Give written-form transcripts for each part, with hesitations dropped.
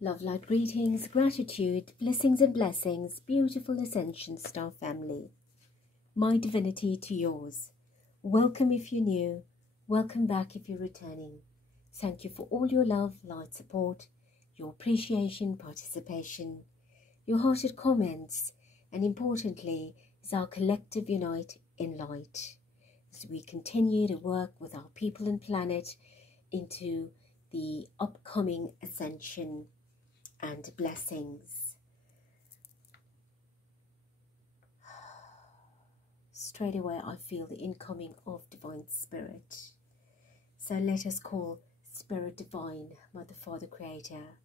Love, light, greetings, gratitude, blessings and blessings, beautiful Ascension Star family. My divinity to yours. Welcome if you're new. Welcome back if you're returning. Thank you for all your love, light, support, your appreciation, participation, your hearted comments, and importantly, is our collective unite in light as we continue to work with our people and planet into the upcoming ascension and blessings. Straight away I feel the incoming of Divine Spirit. So let us call Spirit Divine, Mother, Father, Creator,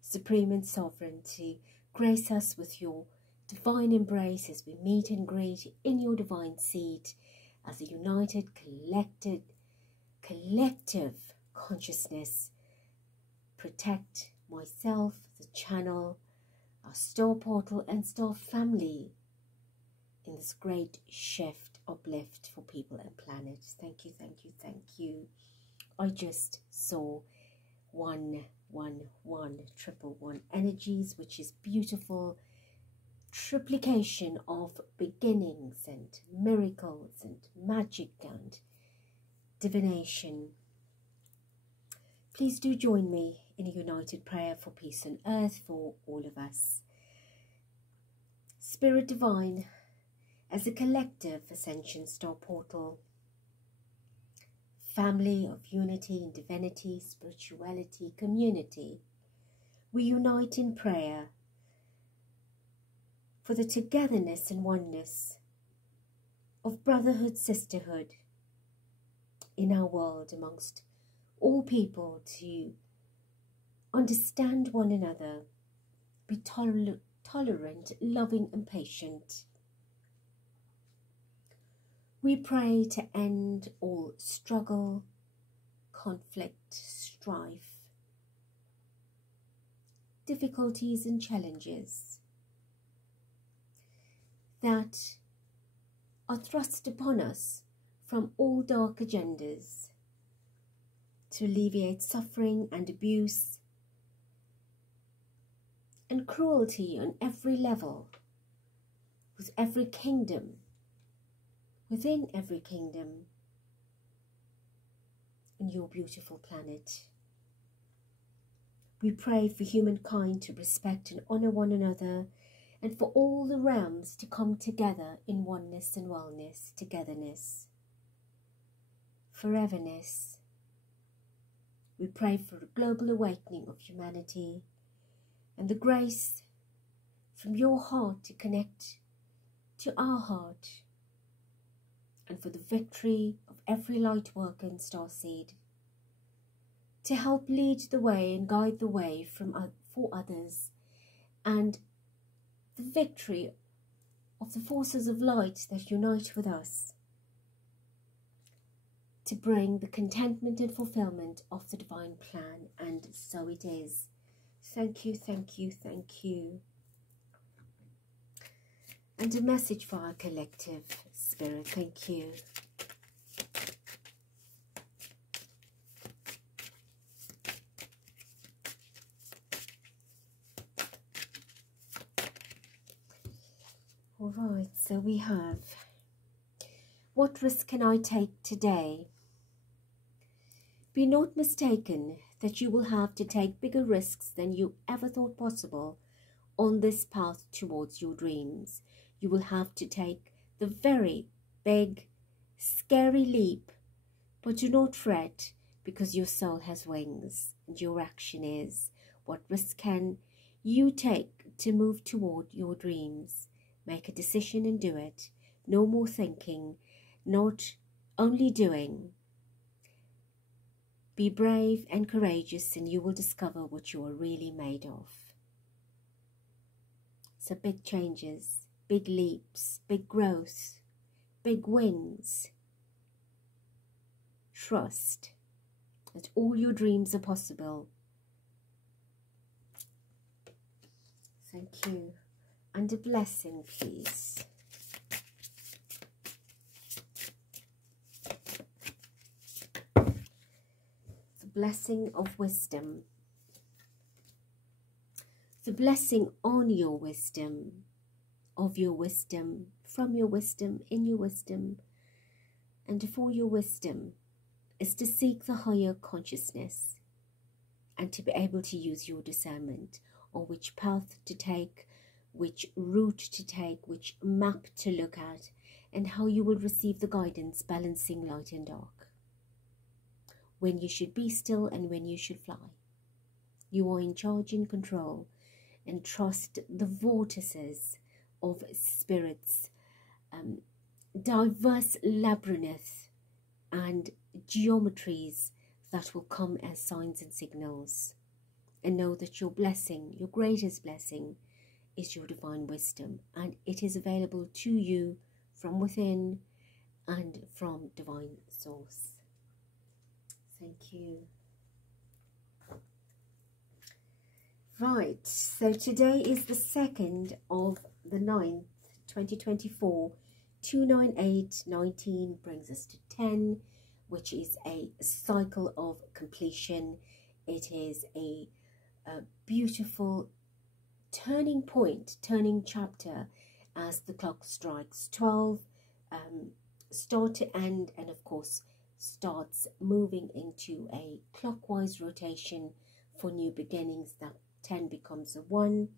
Supreme and Sovereign, to grace us with your divine embrace as we meet and greet in your divine seat as a united, collective consciousness. Protect myself, the channel, our star portal and star family in this great shift, uplift for people and planet. Thank you, thank you, thank you. I just saw 111 energies, which is beautiful. Triplication of beginnings and miracles and magic and divination. Please do join me in a united prayer for peace on earth for all of us. Spirit Divine, as a collective Ascension Star portal, family of unity and divinity, spirituality, community, we unite in prayer for the togetherness and oneness of brotherhood, sisterhood in our world, amongst all people, to understand one another, be tolerant, loving and patient. We pray to end all struggle, conflict, strife, difficulties and challenges that are thrust upon us from all dark agendas, to alleviate suffering and abuse and cruelty on every level, with every kingdom, within every kingdom, in your beautiful planet. We pray for humankind to respect and honour one another, and for all the realms to come together in oneness and wellness, togetherness, foreverness. We pray for a global awakening of humanity and the grace from your heart to connect to our heart, and for the victory of every light worker and starseed to help lead the way and guide the way for others, and the victory of the forces of light that unite with us to bring the contentment and fulfillment of the divine plan. And so it is. Thank you, thank you, thank you. And a message for our collective spirit. Thank you. All right, so we have, what risk can I take today? Be not mistaken that you will have to take bigger risks than you ever thought possible on this path towards your dreams. You will have to take the very big, scary leap, but do not fret, because your soul has wings, and your action is, what risk can you take to move toward your dreams? Make a decision and do it. No more thinking, not only doing. Be brave and courageous, and you will discover what you are really made of. So big changes, big leaps, big growth, big wins. Trust that all your dreams are possible. Thank you. And a blessing, please. The blessing of wisdom. the blessing on your wisdom, of your wisdom, from your wisdom, in your wisdom, and for your wisdom is to seek the higher consciousness and to be able to use your discernment on which path to take, which route to take, which map to look at, and how you will receive the guidance balancing light and dark, when you should be still and when you should fly. You are in charge and control, and trust the vortices of spirits, diverse labyrinth and geometries that will come as signs and signals, and know that your blessing, your greatest blessing, is your divine wisdom, and it is available to you from within and from divine source. Thank you. Right, so today is the 2nd of the 9th, 2024. 29819 brings us to 10, which is a cycle of completion. It is a beautiful turning point, turning chapter, as the clock strikes 12, start to end, and of course starts moving into a clockwise rotation for new beginnings. That 10 becomes a 1,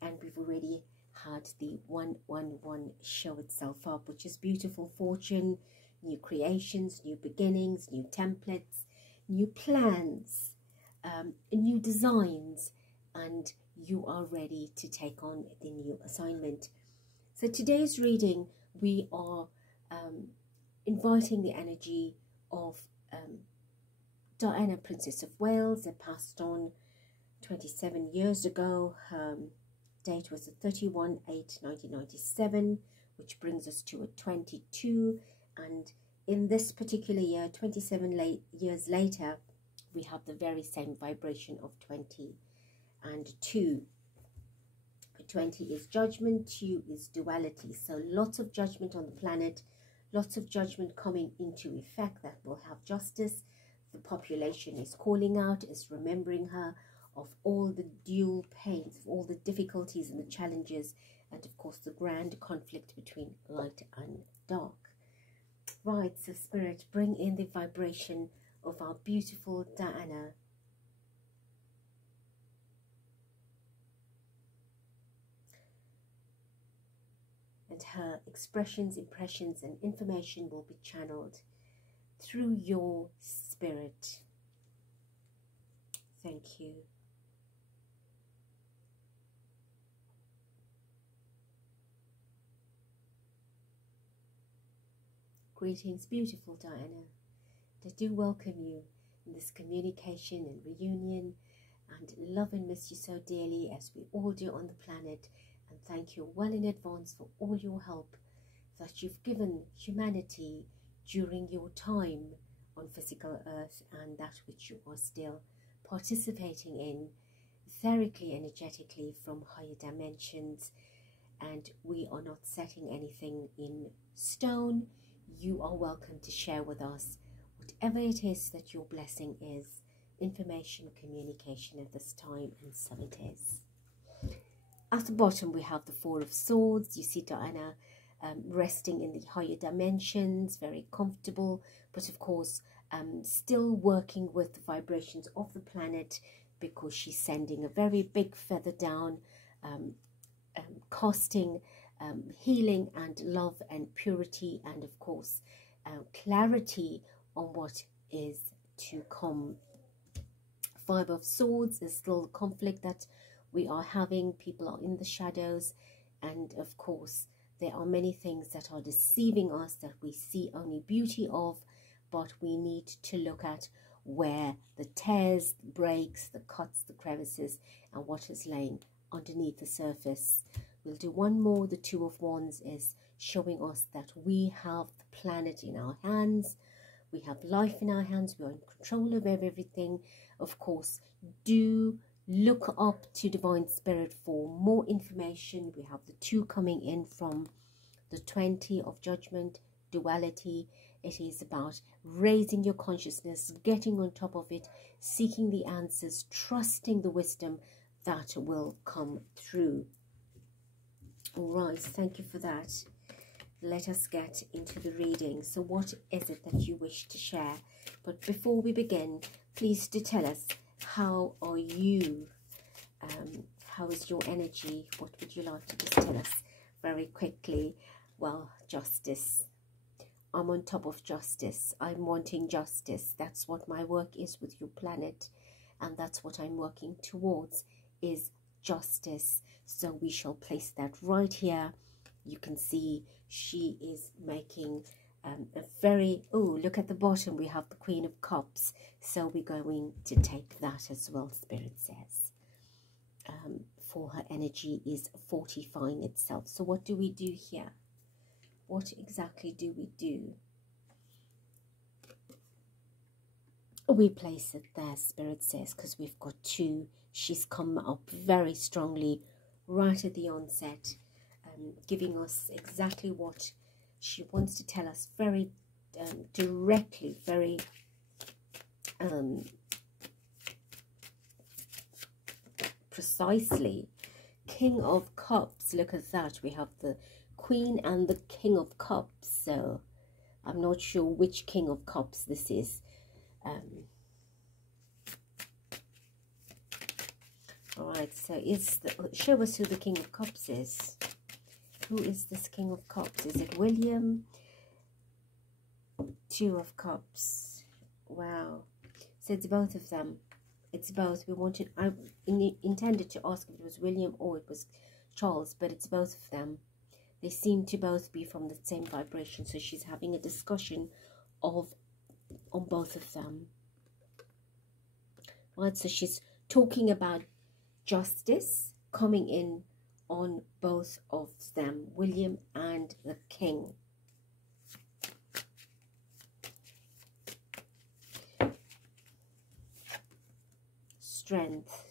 and we've already had the 111 show itself up, which is beautiful fortune, new creations, new beginnings, new templates, new plans, new designs, and you are ready to take on the new assignment. So today's reading, we are inviting the energy of Diana, Princess of Wales, that passed on 27 years ago. Her date was 31/8/1997, which brings us to a 22, and in this particular year, 27 years later, we have the very same vibration of 20 and 2. 20 is judgment, 2 is duality. So lots of judgment on the planet, lots of judgment coming into effect that will have justice. The population is calling out, is remembering her of all the dual pains, of all the difficulties and the challenges, and of course the grand conflict between light and dark. Right, so Spirit, bring in the vibration of our beautiful Diana. And her expressions, impressions, and information will be channeled through your spirit. Thank you. Greetings, beautiful Diana. I do welcome you in this communication and reunion, and love and miss you so dearly, as we all do on the planet, and thank you well in advance for all your help that you've given humanity during your time on physical earth, and that which you are still participating in etherically, energetically, from higher dimensions. And we are not setting anything in stone. You are welcome to share with us whatever it is that your blessing is, information, communication at this time, and so it is. At the bottom we have the 4 of Swords. You see Diana resting in the higher dimensions, very comfortable, but of course still working with the vibrations of the planet, because she's sending a very big feather down, casting healing and love and purity, and of course clarity on what is to come. 5 of Swords is still the conflict that we are having. People are in the shadows, and of course there are many things that are deceiving us, that we see only beauty of, but we need to look at where the tears, the breaks, the cuts, the crevices, and what is laying underneath the surface. We'll do one more. The 2 of Wands is showing us that we have the planet in our hands, we have life in our hands, we are in control of everything. Of course, do look up to Divine Spirit for more information. We have the 2 coming in from the 20 of Judgment, duality. It is about raising your consciousness, getting on top of it, seeking the answers, trusting the wisdom that will come through. All right, thank you for that. Let us get into the reading. So what is it that you wish to share? But before we begin, please do tell us, how are you? How is your energy? What would you like to just tell us very quickly? Well, justice. I'm on top of justice. I'm wanting justice. That's what my work is with your planet. And that's what I'm working towards, is justice. So we shall place that right here. You can see she is making a very, oh, look at the bottom, we have the Queen of Cups. So we're going to take that as well, Spirit says. For her energy is fortifying itself. So what do we do here? What exactly do we do? We place it there, Spirit says, because we've got two. She's come up very strongly right at the onset, giving us exactly what she wants to tell us, very directly, very precisely. King of Cups, look at that. We have the Queen and the King of Cups. So I'm not sure which King of Cups this is. All right, so show us who the King of Cups is. Who is this King of Cups? Is it William? Two of Cups. Wow. So it's both of them. It's both. I intended to ask if it was William or it was Charles, but it's both of them. They seem to both be from the same vibration. So she's having a discussion on both of them. Right, so she's talking about justice coming in on both of them, William and the King. Strength.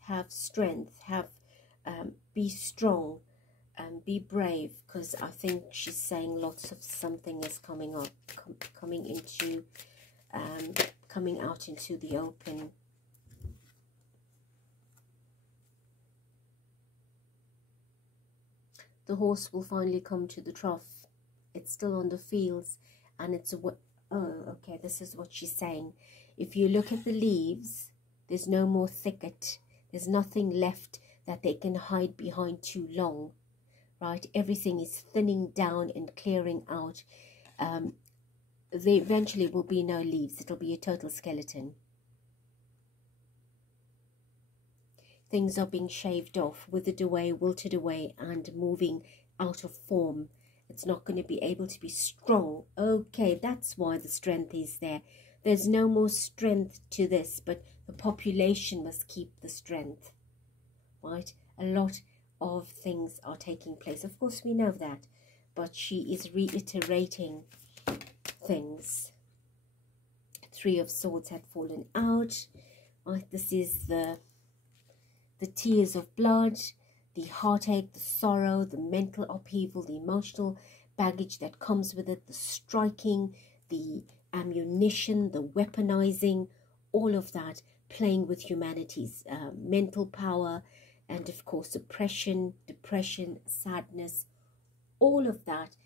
Have strength. Be strong and be brave, because I think she's saying lots of something is coming up, coming out into the open. The horse will finally come to the trough. It's still on the fields, and it's what. Oh, okay. This is what she's saying. If you look at the leaves, there's no more thicket. There's nothing left that they can hide behind too long, right? Everything is thinning down and clearing out. There eventually will be no leaves. It'll be a total skeleton. Things are being shaved off, withered away, wilted away, and moving out of form. It's not going to be able to be strong. Okay, that's why the strength is there. There's no more strength to this, but the population must keep the strength, right? A lot of things are taking place. Of course, we know that, but she is reiterating things. Three of Swords had fallen out. Right, this is the tears of blood, the heartache, the sorrow, the mental upheaval, the emotional baggage that comes with it, the striking, the ammunition, the weaponizing, all of that playing with humanity's mental power, and of course oppression, depression, sadness, all of that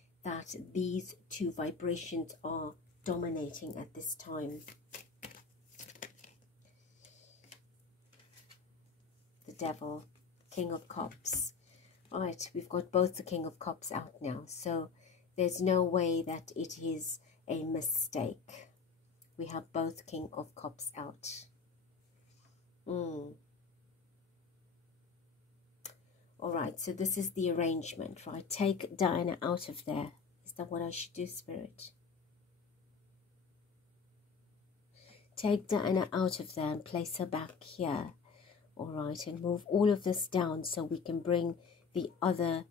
these two vibrations are dominating at this time. The Devil, King of Cups. All right, we've got both the King of Cups out now, so there's no way that it is a mistake. We have both King of Cups out. All right, so this is the arrangement, right? Take Diana out of there. Is that what I should do, Spirit? Take Diana out of there and place her back here. All right, and move all of this down so we can bring the other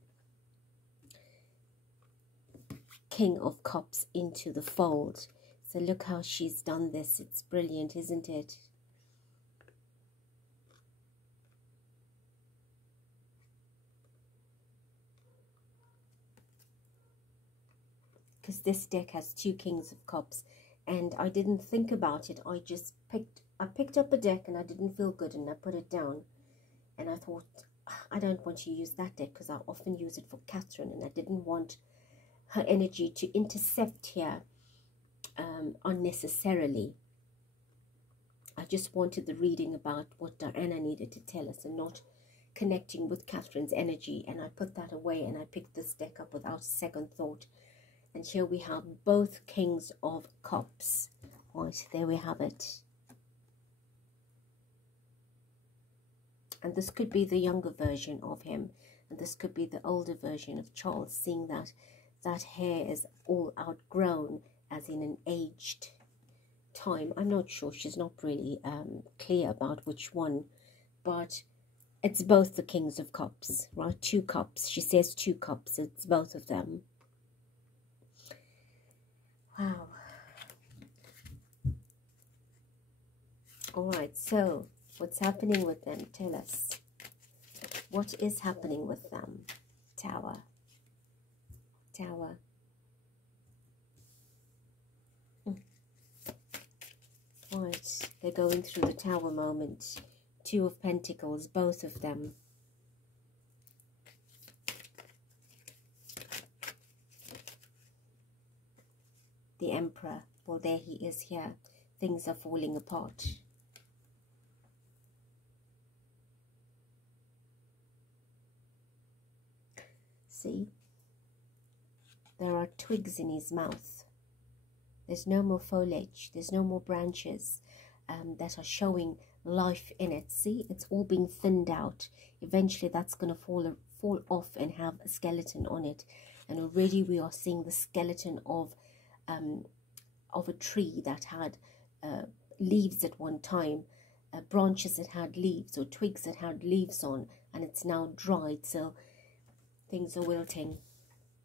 King of Cups into the fold. So look how she's done this. It's brilliant, isn't it? Because this deck has two Kings of Cups. and I didn't think about it. I picked up a deck and I didn't feel good, and I put it down, and I thought, I don't want to use that deck because I often use it for Catherine, and I didn't want her energy to intercept here unnecessarily. I just wanted the reading about what Diana needed to tell us and not connecting with Catherine's energy, and I put that away and I picked this deck up without a second thought. And here we have both Kings of Cups. Right, there we have it. And this could be the younger version of him, and this could be the older version of Charles, seeing that that hair is all outgrown, as in an aged time. I'm not sure, she's not really clear about which one, but it's both the Kings of Cups, right? 2 cups. She says 2 cups. It's both of them. Wow. All right, so what's happening with them? Tell us. What is happening with them? Tower. Tower. Right, they're going through the Tower moment. 2 of Pentacles, both of them. The Emperor, well, there he is here. Things are falling apart. See? There are twigs in his mouth. There's no more foliage. There's no more branches that are showing life in it. See, it's all being thinned out. Eventually that's going to fall off and have a skeleton on it. And already we are seeing the skeleton of a tree that had leaves at one time, branches that had leaves, or twigs that had leaves on, and it's now dried. So things are wilting,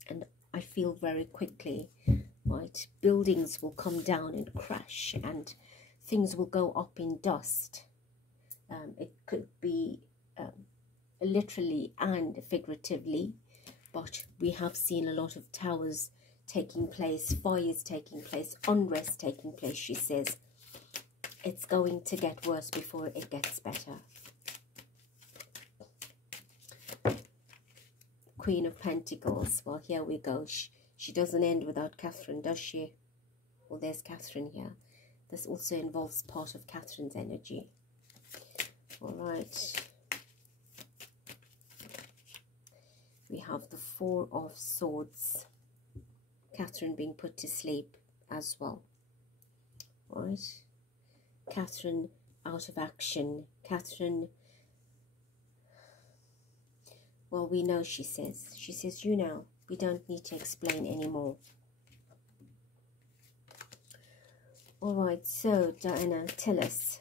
and I feel very quickly, right, buildings will come down and crash, and things will go up in dust. It could be literally and figuratively, but we have seen a lot of towers taking place, fires taking place, unrest taking place. She says it's going to get worse before it gets better. Queen of Pentacles. Well, here we go. She doesn't end without Catherine, does she? Well, there's Catherine here. This also involves part of Catherine's energy. All right. We have the 4 of Swords. Catherine being put to sleep as well. All right. Catherine out of action. Catherine, well, we know, she says. She says, you know, we don't need to explain anymore. All right, so Diana, tell us.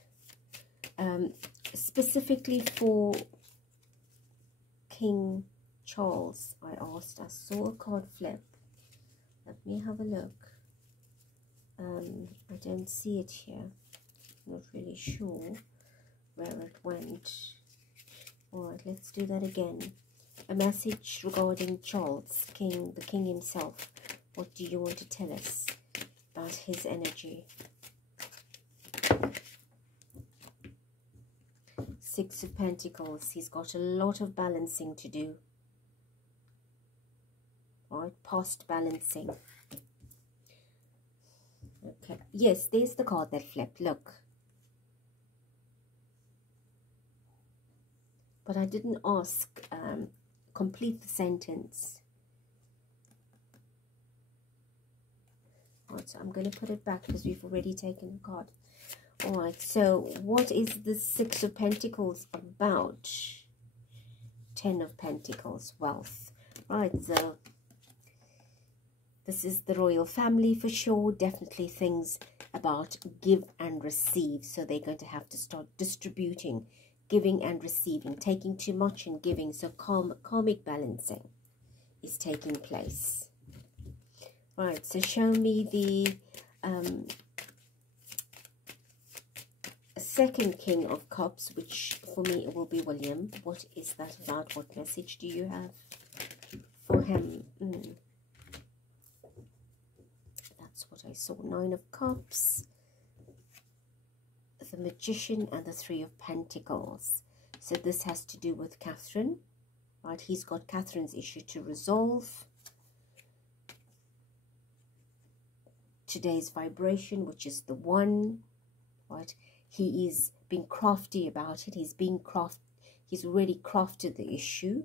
Specifically for King Charles, I asked. I saw a card flip. Let me have a look. I don't see it here. Not really sure where it went. All right, let's do that again. A message regarding Charles, King, the King himself. What do you want to tell us about his energy? 6 of Pentacles. He's got a lot of balancing to do. All right, past balancing. Okay, yes, there's the card that flipped. Look. But I didn't ask, complete the sentence. All right, so I'm going to put it back because we've already taken the card. All right, so what is the 6 of Pentacles about? 10 of Pentacles, wealth. Right, so this is the royal family for sure. Definitely things about give and receive. So they're going to have to start distributing, giving and receiving, taking too much and giving. So karmic balancing is taking place. Right, so show me the second King of Cups, which for me it will be William. What is that about? What message do you have for him? That's what I Okay, so 9 of Cups, the Magician, and the 3 of Pentacles. So this has to do with Catherine, right? He's got Catherine's issue to resolve. Today's vibration, which is the 1, right? He is being crafty about it. He's already crafted the issue.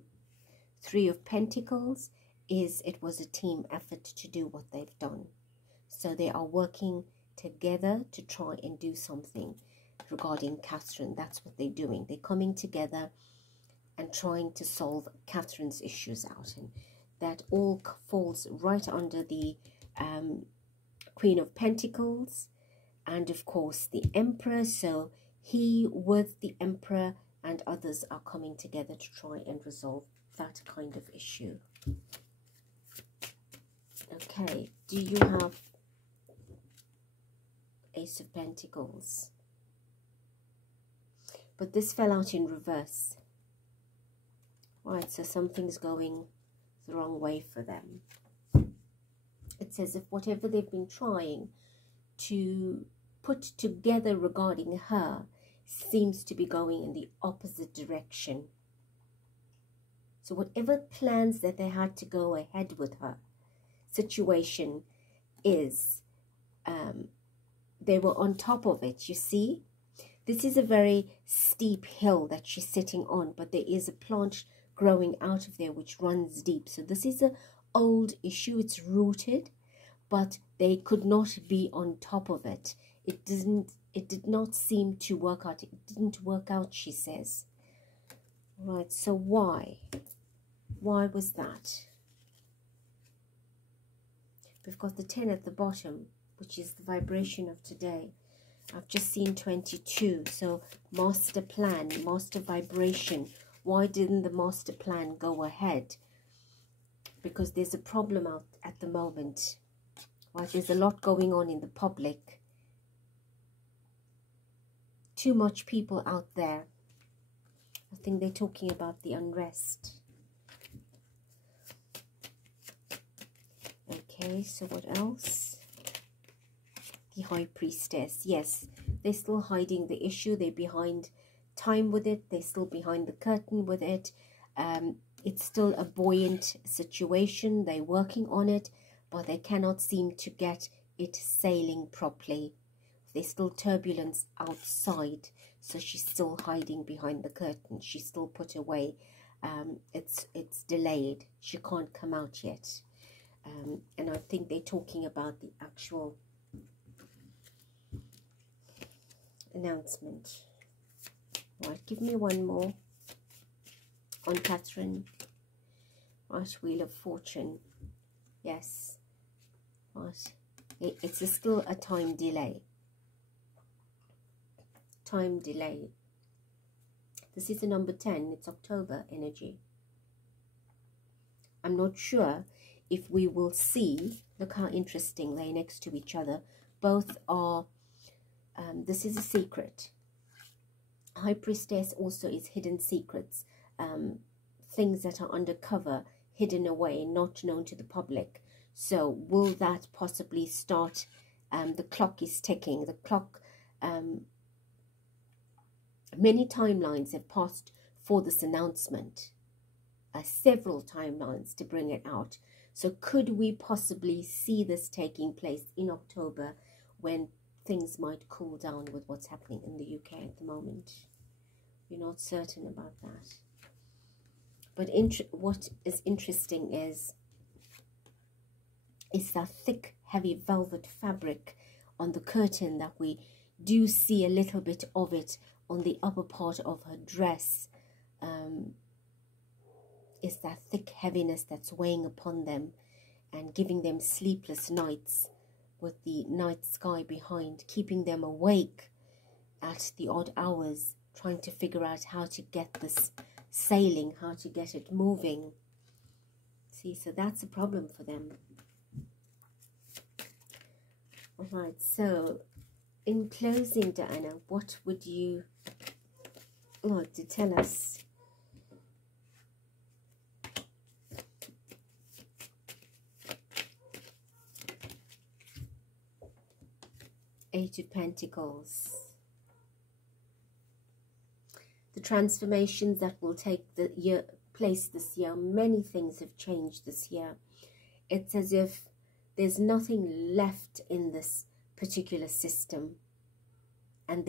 3 of Pentacles is it was a team effort to do what they've done. So they are working together to try and do something regarding Catherine. That's what they're doing. They're coming together and trying to solve Catherine's issues out. And that all falls right under the Queen of Pentacles and, of course, the Emperor. So he with the Emperor and others are coming together to try and resolve that kind of issue. Okay, do you have Ace of Pentacles? But this fell out in reverse. Right, so something's going the wrong way for them. It's as if whatever they've been trying to put together regarding her seems to be going in the opposite direction. So whatever plans that they had to go ahead with her situation is, they were on top of it, you see. This is a very steep hill that she's sitting on, but there is a plant growing out of there which runs deep. So this is an old issue, it's rooted, but they could not be on top of it. It did not seem to work out. It didn't work out, she says. Right, so why? Why was that? We've got the 10 at the bottom, which is the vibration of today. I've just seen 22. So master plan, master vibration. Why didn't the master plan go ahead? Because there's a problem out at the moment. Right? There's a lot going on in the public. Too much people out there. I think they're talking about the unrest. Okay, so what else? The High Priestess. Yes, they're still hiding the issue. They're behind time with it. They're still behind the curtain with it. It's still a buoyant situation. They're working on it, but they cannot seem to get it sailing properly. There's still turbulence outside, so she's still hiding behind the curtain. She's still put away. It's delayed. She can't come out yet. And I think they're talking about the actual announcement. Right, give me one more on Catherine. Right, Wheel of Fortune. Yes. Right. It's still a time delay. Time delay. This is the number 10. It's October energy. I'm not sure if we will see. Look how interesting they're next to each other. Both are, this is a secret. High Priestess also is hidden secrets. Things that are undercover, hidden away, not known to the public. So will that possibly start? The clock is ticking. The clock, many timelines have passed for this announcement. Several timelines to bring it out. So could we possibly see this taking place in October when things might cool down with what's happening in the UK at the moment? We're not certain about that. But what is interesting is that thick, heavy velvet fabric on the curtain that we do see a little bit of it on the upper part of her dress. Is that thick heaviness that's weighing upon them and giving them sleepless nights with the night sky behind, keeping them awake at the odd hours, trying to figure out how to get this sailing, how to get it moving. See, so that's a problem for them. All right, so in closing, Diana, what would you like to tell us? Eight of Pentacles. The transformations that will take place this year. Many things have changed this year. It's as if there's nothing left in this particular system, and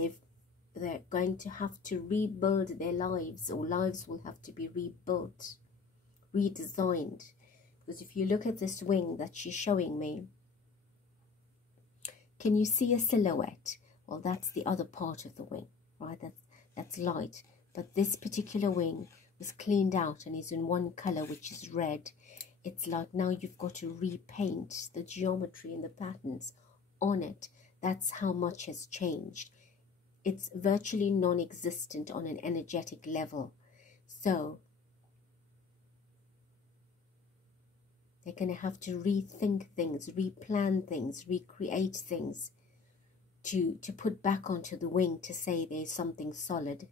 they're going to have to rebuild their lives, or lives will have to be rebuilt, redesigned. Because if you look at this wing that she's showing me, can you see a silhouette? Well, that's the other part of the wing, right? That's light. But this particular wing was cleaned out and is in one color, which is red. It's like now you've got to repaint the geometry and the patterns on it. That's how much has changed. It's virtually non-existent on an energetic level. So they're going to have to rethink things, replan things, recreate things to put back onto the wing to say there's something solid.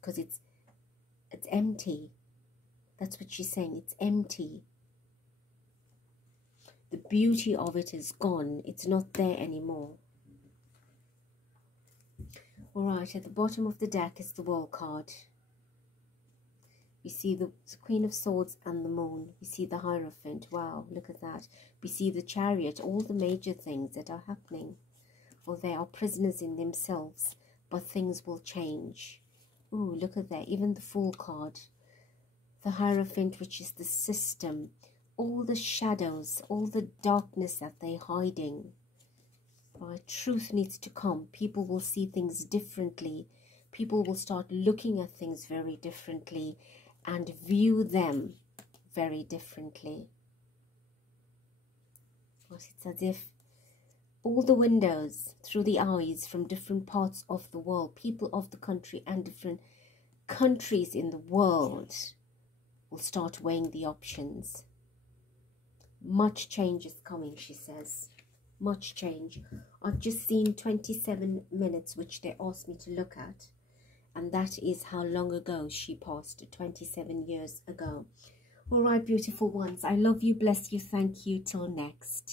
Because it's empty. That's what she's saying. It's empty. The beauty of it is gone. It's not there anymore. Alright, at the bottom of the deck is the World card. We see the Queen of Swords and the Moon. We see the Hierophant. Wow, look at that. We see the Chariot. All the major things that are happening. Well, they are prisoners in themselves, but things will change. Ooh, look at that. Even the Fool card. The Hierophant, which is the system. All the shadows, all the darkness that they're hiding. Right? Truth needs to come. People will see things differently. People will start looking at things very differently and view them very differently. It's as if all the windows through the eyes from different parts of the world, people of the country and different countries in the world will start weighing the options. Much change is coming, she says. Much change. I've just seen 27 minutes, which they asked me to look at. And that is how long ago she passed, 27 years ago. All right, beautiful ones. I love you, bless you, thank you. Till next.